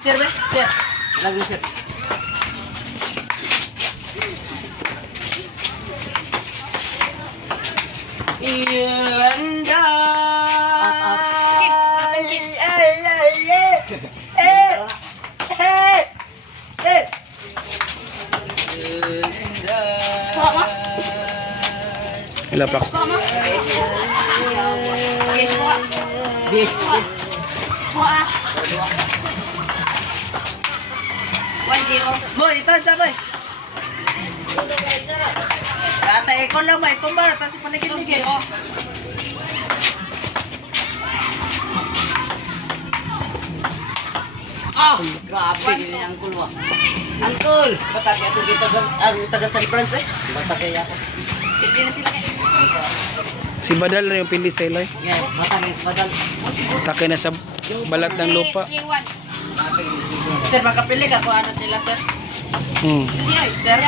Sir, ba? Sir. Lagi, sir. Ianda. Ilapak. Boy, ito sabay. Kata ikon lang may tumbar tapos panikit-nikit. Ah, grabe yun yung uncle mo. Uncle, bata kaya ako kita taga San Francisco eh. Bata kaya ako. Hindi na sila kayo. Si Badal na yung pili sa ilay. Ngayon, bata kaya sa badal. Takay na sa balat ng lupa. Sir, makapili ka kung ano sila, sir. Hmm. Sir,